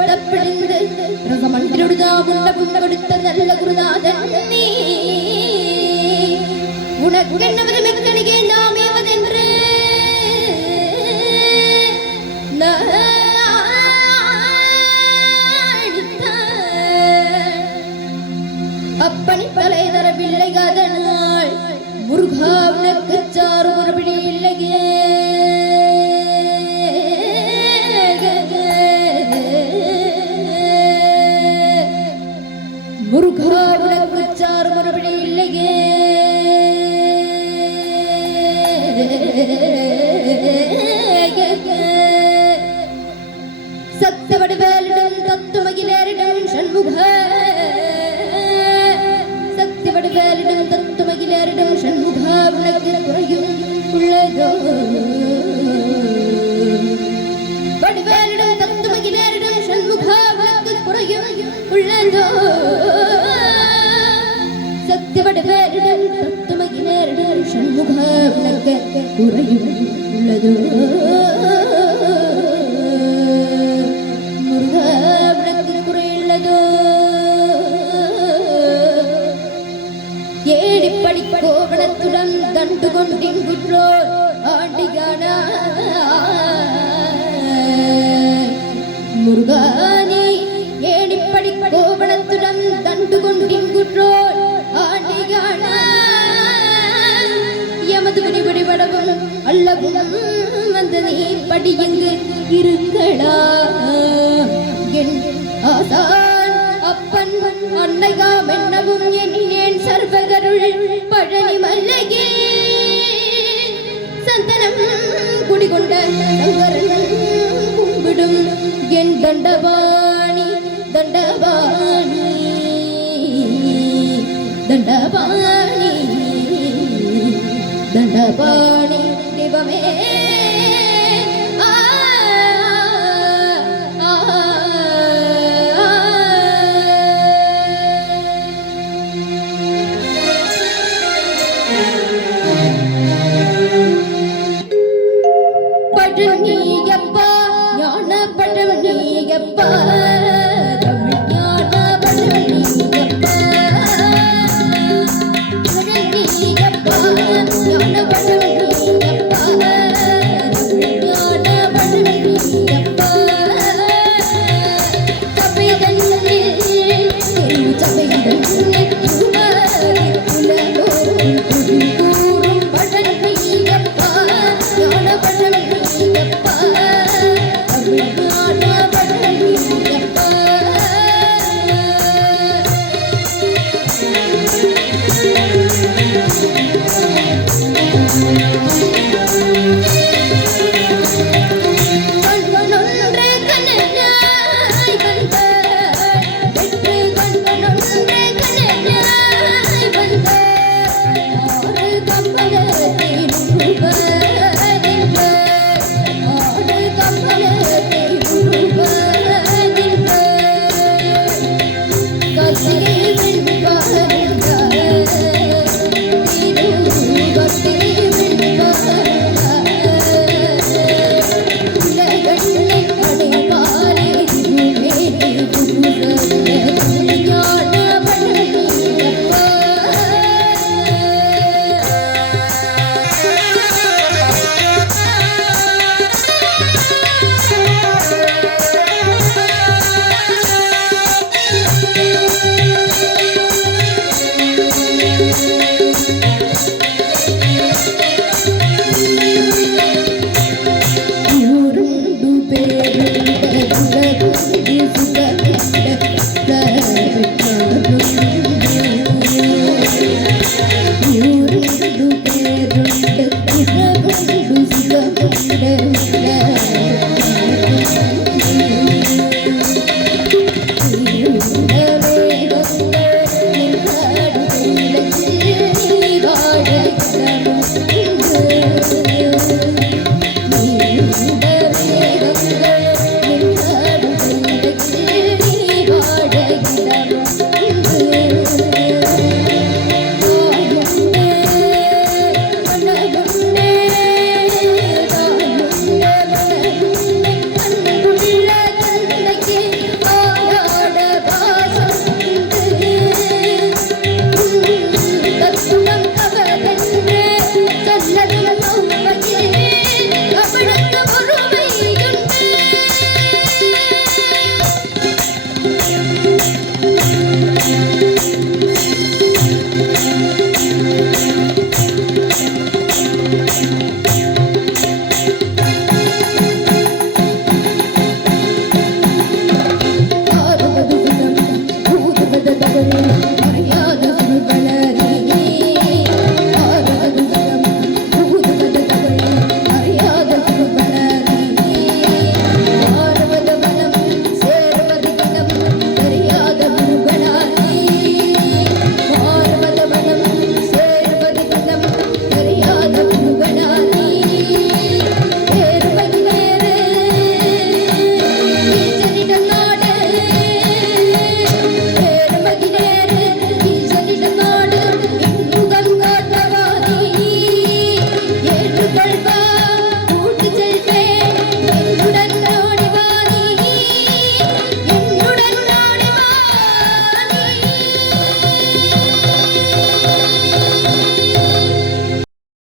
படுத்தப்படுந்து ரசமன்றிடுதாமுள்ள புண்ண நல்ல குருநாதன் நீ உனக்கு என்னவது மெக்கணிகை நாமேவதென்று அப்பனி பலை தரவில்லை அதனால் முருகா உனக்கு சாறு மறுபடி இல்லையே முருகா உனக்கு சாறு மறுபடி இல்லையே சக்தி வடிவேலிடம் தத்துவகிலேரிடம் சண்முக சக்தி வடிவேலிடம் தத்துவகிலேரிடம் சண்முக உனக்கு குறையும் உள்ளதோ வடிவேலிடம் தத்துவகிலேரிடம் சண்முக உனக்கு குறையும் உள்ளதோ சக்தி வடிவேலிடம் தத்துவகிலேரிடம் சண்முக உனக்கு குறையும் உள்ளதோ ஏடிப்படி கோவணத்துடன் தண்டு கொண்டிங்குற்றோ ஆண்டிகான முருகானி ஏடிப்படி கோவணத்துடன் தண்டு கொண்டிங்குற்றோ ஆண்டிகான எமது விடிவிடிவடவும் அல்லவும் வந்து நீ படி எங்கு இருக்கடா என் ஆசான் அப்பன் அன்னைகா மென்னவும் எண்ணினேன் சர்வகருள் பழனி மல்லையே சந்தனம் குடிகொண்ட சங்கரன் கும்பிடும் என் தண்டபாணி தண்டபாணி தண்டபாணி தண்டபாணி தெய்வமே நீயப்பா ஞான படம் நீயப்பா தமிழ் ஞான படம் நீயப்பா நீயப்பா ஞான படம் நீயப்பா தமிழ் ஞான படம் நீயப்பா சபைதன்னில் சபைதன்னில் கூறும் படம் நீயப்பா ஞான படம் You